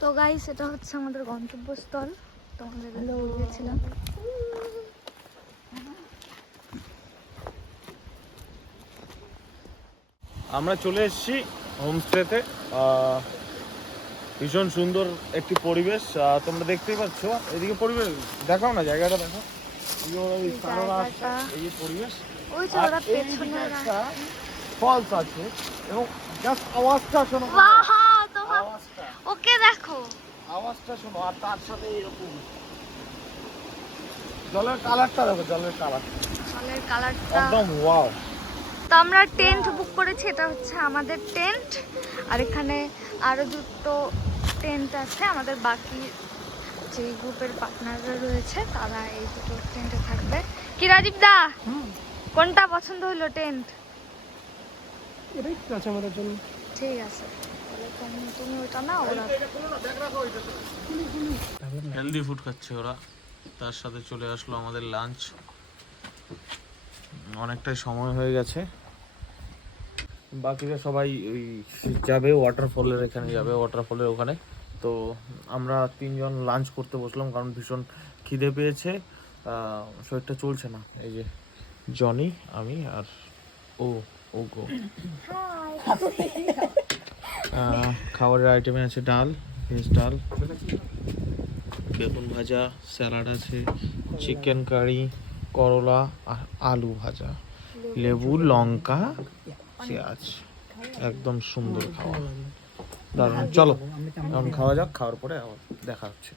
তো গাইস এটা হচ্ছে আমাদের গন্তব্যস্থল, তোমাদের বলেছিলাম। আমরা চলে এসেছি হোমস্টেতে। ভীষণ সুন্দর একটি পরিবেশ, তোমরা দেখতেই পাচ্ছ। এদিকে পরিবেশ দেখাও না, জায়গাটা দেখো। এই যে পরিবেশ, একটা ফলস আছে এবং জাস্ট আওয়াজটা শোনো, ওকে দেখো আওয়াজটা শোনো, আর তার সাথে এরকম জলের কালারটা দেখো, জলের কালারটা একদম ওয়াও। তো আমরা টেন্ট বুক করেছি, এটা হচ্ছে আমাদের টেন্ট। আর এখানে আরো দুটো টেন্ট আছে, আমাদের বাকি যে গ্রুপের পার্টনাররা রয়েছে তারা এই দুটো টেন্টে থাকবে। কি রাজীব দা, কোনটা পছন্দ হলো টেন্ট? এটাই ঠিক আছে আমাদের জন্য। ঠিক আছে, তাহলে তুমি ওটা না, ওরা হেলদি ফুড খাচ্ছে ওরা। তার সাথে চলে আসলো আমাদের লাঞ্চ। অনেকটাই সময় হয়ে গেছে, বাকিরা সবাই ওই যাবে ওয়াটারফলের, এখানে যাবে ওয়াটারফলের ওখানে। তো আমরা তিনজন লাঞ্চ করতে বসলাম, কারণ ভীষণ খিদে পেয়েছে, শরীরটা চলছে না। এই যে জনি, আমি আর ও গো। খাবারের আইটেমে আছে ডাল, ভেজ ডাল, বেগুন ভাজা, স্যালাড আছে, চিকেন কারি, করলা আর আলু ভাজা, লেবু, লঙ্কা, পেঁয়াজ। একদম সুন্দর খাওয়া, দারুণ। চলো এখন খাওয়া যাক, খাওয়ার পরে আবার দেখা হচ্ছে।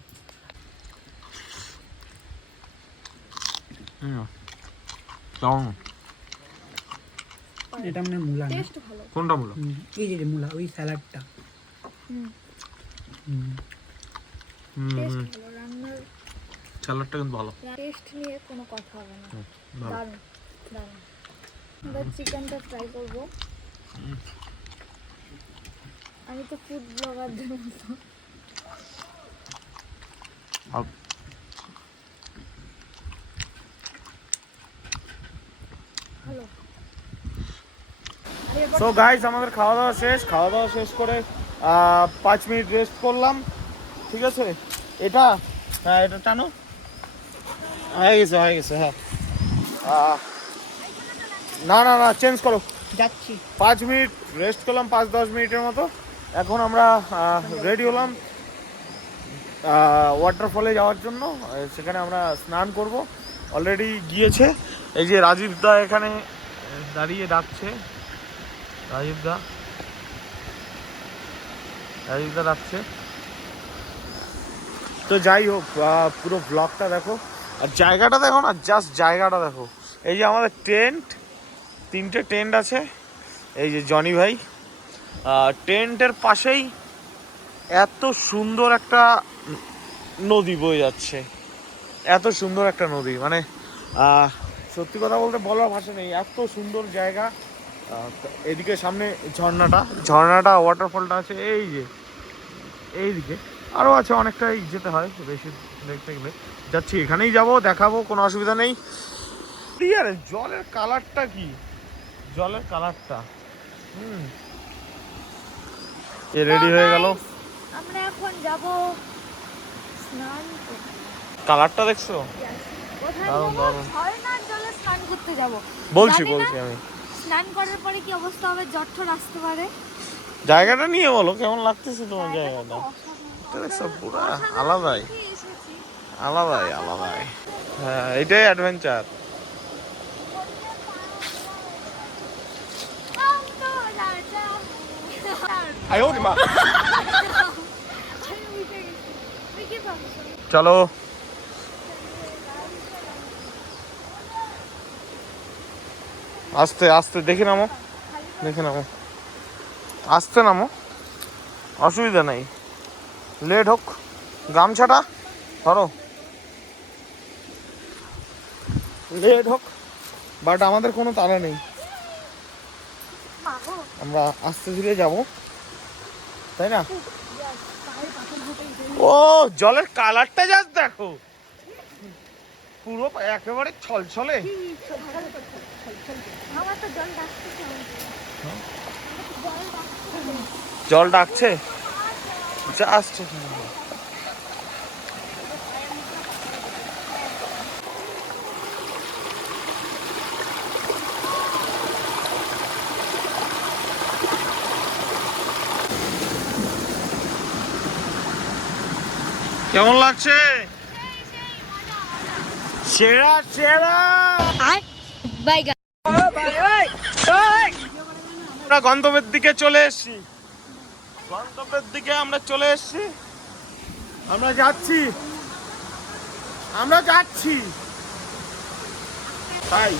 এটা মানে মূলা না? কোনটা মূলা? এই যে মূলা, ওই স্যালাডটা। স্যালাডটা কিন্তু ভালো। টেস্ট নিয়ে কোনো কথা হবে না, দারুণ দারুণ। এবার চিকেনটা ট্রাই করব। আমি তো ফুড ব্লগারদের মতো। হ্যালো। সো গাইস, আমাদের খাওয়া দাওয়া শেষ করে 5 মিনিট রেস্ট করলাম, ঠিক আছে। এটা হ্যাঁ, এটা টানো, হয়ে গেছে হ্যাঁ। না না না, চেঞ্জ করো, যাচ্ছি। 5 মিনিট রেস্ট করলাম, 5-10 মিনিটের মতো। এখন আমরা রেডি হলাম ওয়াটারফলে যাওয়ার জন্য। সেখানে আমরা স্নান করব, অলরেডি গিয়েছে। এই যে রাজীব দা এখানে দাঁড়িয়ে ডাকছে, রাজীব দা ডাকছে। তো যাই হোক, পুরো ব্লগটা দেখো আর জায়গাটা দেখো না, জাস্ট জায়গাটা দেখো। এই যে আমাদের টেন্ট, 3টে টেন্ট আছে। এই যে জনি ভাই, টেন্টের পাশেই এত সুন্দর একটা নদী বয়ে যাচ্ছে, এত সুন্দর একটা নদী, মানে সত্যি কথা বলতে বলার ভাষা নেই, এত সুন্দর জায়গা। এদিকে সামনে ঝর্ণাটা ওয়াটারফলটা আছে, এই যে এইদিকে আরও আছে, অনেকটাই যেতে হয়, বেশি দেখতে গেলে। যাচ্ছি, এখানেই যাব, দেখাবো, কোনো অসুবিধা নেই। আরে জলের কালারটা কি, জলের কালারটা এ রেডি হয়ে গেল। আমরা এখন যাব স্নান করতে। কালারটা দেখছো, দারুণ দারুণ। ঝর্ণার জলে স্নান করতে যাব, বলছি আমি। স্নান করার পরে কি অবস্থা হবে, জ্বর আসতে পারে। জায়গাটা নিয়ে বলো, কেমন লাগতেছে তোমার জায়গাটা? দেখছো পুরো আলাদাই। হ্যাঁ, এটাই অ্যাডভেঞ্চার। চলো আস্তে আস্তে, দেখে নামো, আস্তে নামো, অসুবিধা নেই। লেট হোক, গামছাটা ধরো, লেট হোক, বাট আমাদের কোনো তাড়া নেই, আমরা আস্তে ধীরে যাব, তাই না? ও জলের কালারটা জাস্ট দেখো, পুরো একেবারে ছলছলে। জল ডাকছে, জাস্ট কেমন লাগছে? সেরা সেরা। আমরা গন্তব্যের দিকে চলে এসেছি, গন্তব্যের দিকে আমরা চলে এসেছি। আমরা যাচ্ছি, আমরা যাচ্ছি। তাই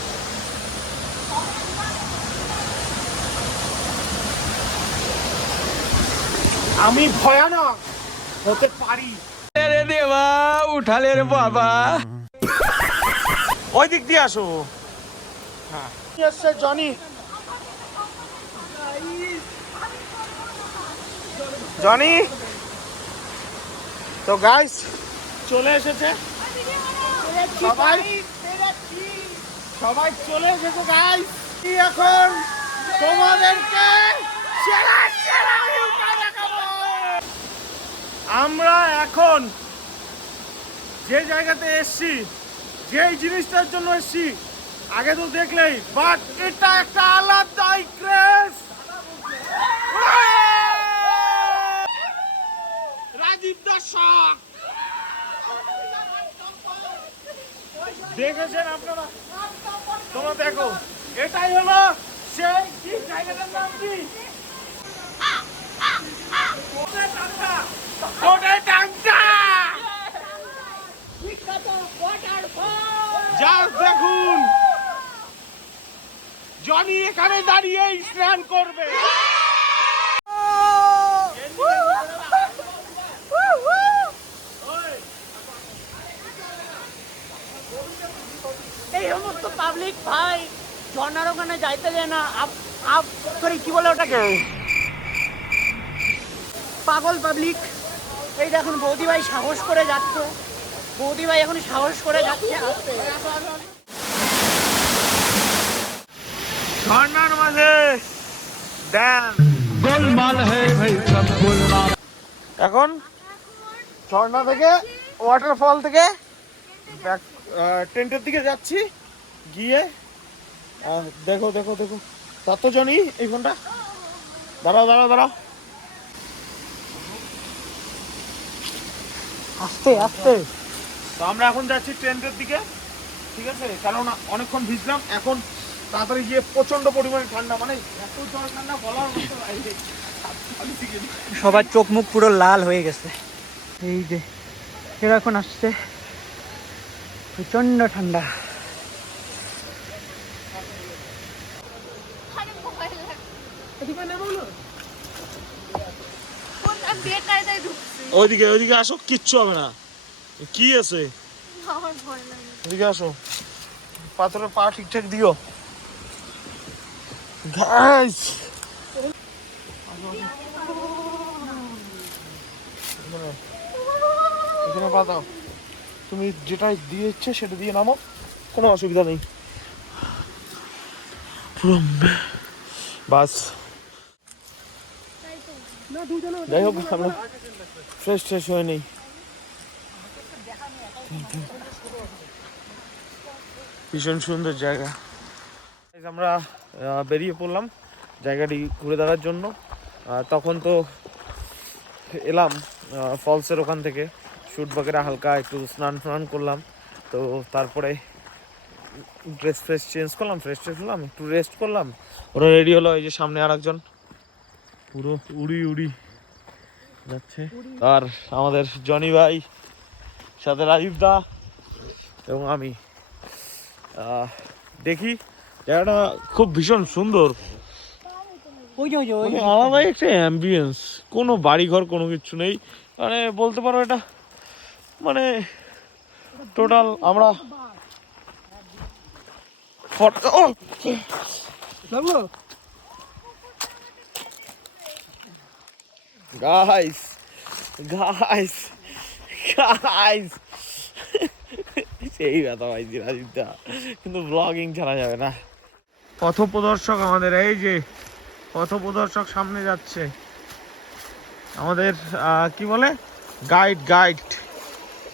আমি ভয়ানক হতে পারি। রে দেবা উঠালে রে বাবা। ওই দিক দিয়ে আসো। হ্যাঁ এসছে জনি, জনি তো গাইস চলে এসেছে সবাই, সবাই চলে এসেছে গাইস। এখন তোমাদেরকে সেরা সেরা ভিউটা দেখাবো। আমরা এখন যে জায়গাতে এসছি, যেই জিনিসটার জন্য এসছি আগে তো দেখলেই, বাট এটা একটা আলাদাই ক্রেজ। রাজীব দর্শক দেখেছেন আপনারা, তোমরা দেখো, এটাই হলো সেই কি জায়গাটার নাম কি? জাস্ট দেখুন, জনি এখানে দাঁড়িয়ে স্নান করবে। এই সমস্ত পাবলিক ভাই ঝর্ণার ওখানে যাইতে যায় না, আপ সরি কি বলে ওটাকে, পাগল পাবলিক। এই দেখুন বৌদি ভাই সাহস করে যাচ্ছে, বৌদি ভাই এখন সাহস করে যাচ্ছে। ঝর্ণার মাঝে ড্যাম গোলমাল হে ভাই সব গোলমাল। এখন ঝর্ণা থেকে, ওয়াটারফল থেকে টেন্টের দিকে যাচ্ছি। গিয়ে দেখো দেখো দেখো, ততজনই এই ফোনটা, দাঁড়াও দাঁড়াও দাঁড়াও, আস্তে আস্তে। তো আমরা এখন যাচ্ছি টেন্টের দিকে, ঠিক আছে? কারণ অনেকক্ষণ ভিজলাম, এখন তাড়াতাড়ি গিয়ে প্রচন্ড পরিমাণে ঠান্ডা, মানে এত জল ঠান্ডা বলার মতো বাইরে। সবার চোখ মুখ পুরো লাল হয়ে গেছে। এই যে এরা এখন আসছে, প্রচন্ড ঠান্ডা। ওইদিকে ওইদিকে আসো, কিচ্ছু হবে না। কি আছে আমার ভয় লাগে। এদিকে আসো, পাথরের পা ঠিকঠাক দিও গাইস। এখানে পা দাও, তুমি যেটা দিয়ে ইচ্ছে সেটা দিয়ে নামো, কোনো অসুবিধা নেই। বাস যাই হোক, আমরা ফ্রেশ ট্রেশ হয়ে নেই। ভীষণ সুন্দর জায়গা। আমরা বেরিয়ে পড়লাম জায়গাটি ঘুরে দেখার জন্য। তখন তো এলাম ফলসের ওখান থেকে, শুট বাগেরা হালকা একটু স্নান ফান করলাম। তো তারপরে ড্রেস ফ্রেশ চেঞ্জ করলাম, ফ্রেশ ট্রেশ হলাম, একটু রেস্ট করলাম। ওরা রেডি হলো, এই যে সামনে আর একজন পুরো উড়ি উড়ি যাচ্ছে। আর আমাদের জনি ভাই, সাথে রাজীব দা এবং আমি। দেখি জায়গাটা খুব ভীষণ সুন্দর, মানে আলাদাই একটা অ্যাম্বিয়েন্স, কোনো বাড়িঘর কোনো কিছু নেই, মানে বলতে পারো এটা মানে টোটাল আমরা গাইস গাইস গাইস সেই ব্যথা পাইছি রাজীবদা, কিন্তু ব্লগিং ছাড়া যাবে না। পথপ্রদর্শক আমাদের, এই যে পথপ্রদর্শক সামনে যাচ্ছে, আমাদের কি বলে গাইড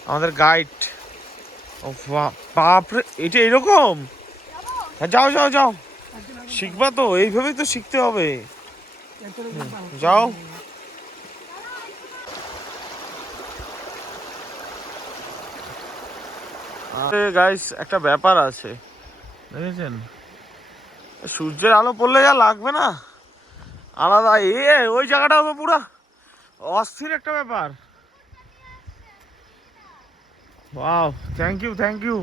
আমাদের গাইড। ও বাপরে, এটা এরকম? হ্যাঁ যাও যাও যাও, শিখবা তো, এইভাবেই তো শিখতে হবে। যাও। গাইস একটা ব্যাপার আছে দেখেছেন, সূর্যের আলো পড়লে যা লাগবে না আলাদা। ওই জায়গাটাও তো পুরো অস্থির একটা ব্যাপার। Wow, thank you.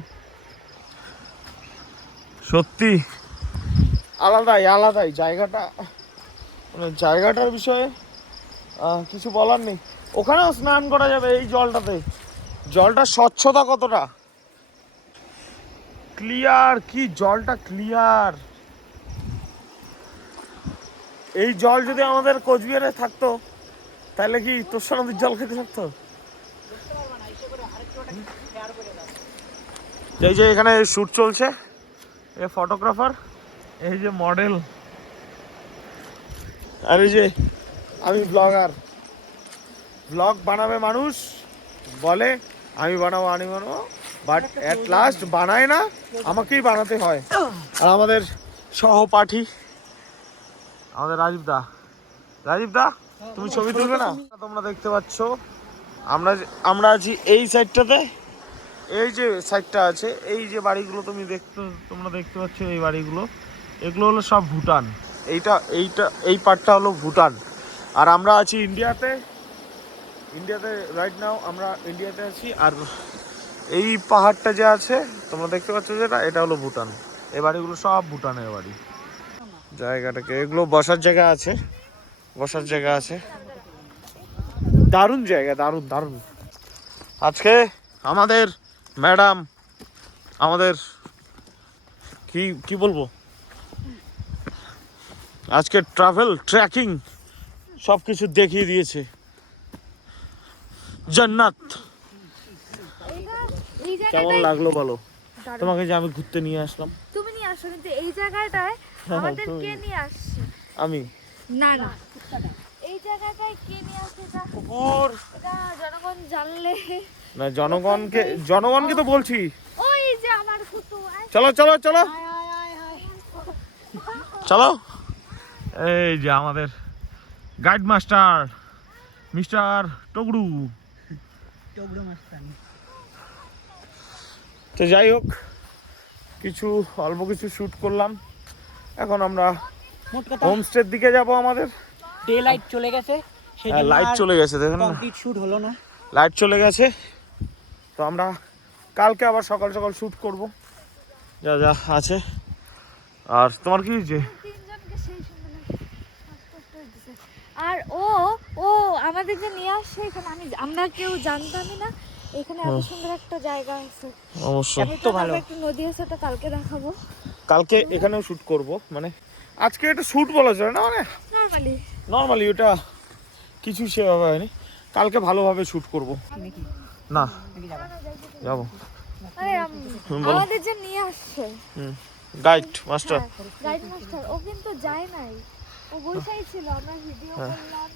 সত্যি আলাদাই জায়গাটা, মানে জায়গাটার বিষয়ে কিছু বলার নেই। ওখানেও স্নান করা যাবে এই জলটাতে। জলটা স্বচ্ছতা কতটা ক্লিয়ার, কি জলটা ক্লিয়ার। এই জল যদি আমাদের কোচবিহারে থাকতো তাহলে কি তোরসা নদীর জল খেতে থাকতো? এই যে এখানে শুট চলছে, এই ফটোগ্রাফার, এই যে মডেল, আর এই যে আমি ব্লগার। ব্লগ বানাবে মানুষ বলে আমি বানাবো বাট অ্যাট লাস্ট বানায় না, আমাকেই বানাতে হয়। আর আমাদের সহপাঠী আমাদের রাজীব দা তুমি ছবি তুলবে না? তোমরা দেখতে পাচ্ছ আমরা আছি এই সাইডটাতে। এই যে সাইডটা আছে, এই যে বাড়িগুলো তোমরা দেখতে পাচ্ছ, এই বাড়িগুলো, এগুলো হলো সব ভুটান। এই পার্টটা হলো ভুটান। আর আমরা আছি ইন্ডিয়াতে রাইট নাও আমরা ইন্ডিয়াতে আছি। আর এই পাহাড়টা যে আছে তোমরা দেখতে পাচ্ছ যেটা, এটা হলো ভুটান। এই বাড়িগুলো সব ভুটানের বাড়ি। জায়গাটাকে, এগুলো বসার জায়গা আছে। দারুণ জায়গা, দারুণ। আজকে আমাদের ম্যাডাম আমাদের কি বলবো, আজকে ট্রেকিং সবকিছু দেখিয়ে দিয়েছে। জান্নাত। কেমন লাগলো বলো তোমাকে যে আমি ঘুরতে নিয়ে আসলাম? তুমি নিয়ে আসো, কিন্তু এই জায়গাটায় আমাদের কে নিয়ে আসছে? আমি না এই জায়গাটায় কে নিয়ে আসছে? কুকুর এটা জনগণ জানলে না, জনগণকে তো বলছি। ওই যে আমার কুতু, চলো। এই যে আমাদের গাইড মাস্টার মিস্টার টগরু মাস্টার। তো যাই হোক, অল্প কিছু শুট করলাম। এখন আমরা হোমস্টের দিকে যাব। আমাদের ডে লাইট চলে গেছে, লাইট চলে গেছে, দেখেন কমপ্লিট শুট হলো না, লাইট চলে গেছে। তো আমরা কালকে আবার সকাল শুট করব যা আছে। আর তোমার কি হয়েছে? তিনজনকে সেই সুন্দর আর ও আমাদের যে নিয়ে আসছে এখানে, আমরা কেউ জানতামই না এখানে এত সুন্দর একটা জায়গা আছে। অবশ্যই তো ভালো একটা নদী আছে, ওটা কালকে দেখাবো। কালকে এখানেও শুট করব, মানে আজকে এটা শুট বলা যায় না, মানে নরমালি ওটা কিছু সেভাবে হয়নি। কালকে ভালোভাবে শুট করব। না যাবো আমাদের যে নিয়ে আসছে গাইড মাস্টার, ও কিন্তু যায় নাই, ও বসেই ছিল। আমরা ভিডিও করলাম,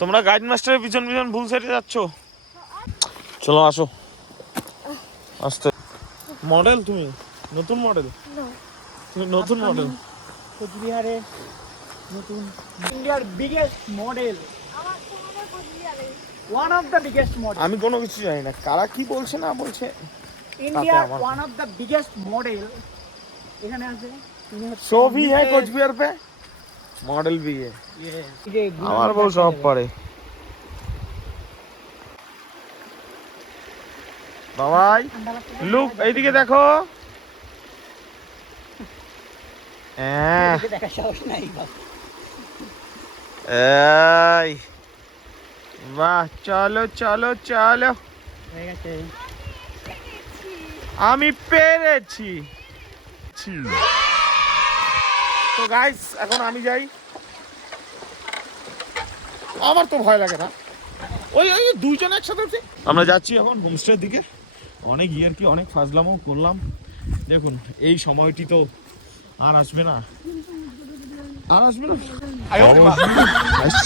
তোমরা গাইড মাস্টারের পিছন ভুল সাইডে যাচ্ছ। চলো আসো আস্তে। মডেল তুমি নতুন মডেল? নতুন মডেল কোচবিহারে নতুন ইন্ডিয়ার biggest model, one of the biggest model. আমি কোনো কিছু জানি না, কারা কি বলছে না বলছে। India one of the biggest model এখানে আছে। शो भी है कोचबिहार पे, मॉडल भी है। আমার বউ সব পারে। বাবাই লুক এইদিকে দেখো। দেখা সাহস নাই। এই বাহ, চলো হয়ে গেছে, আমি পেরেছি। তো গাইস এখন আমি যাই, আমার তো ভয় লাগে না। ওই দুইজন একসাথে আছে। আমরা যাচ্ছি এখন হোমস্টের দিকে। অনেক অনেক ফাজলামও করলাম। দেখুন এই সময়টি তো আর আসবে না।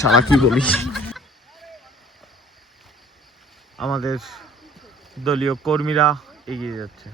সারা কি বলি। আমাদের দলীয় কর্মীরা এগিয়ে যাচ্ছে।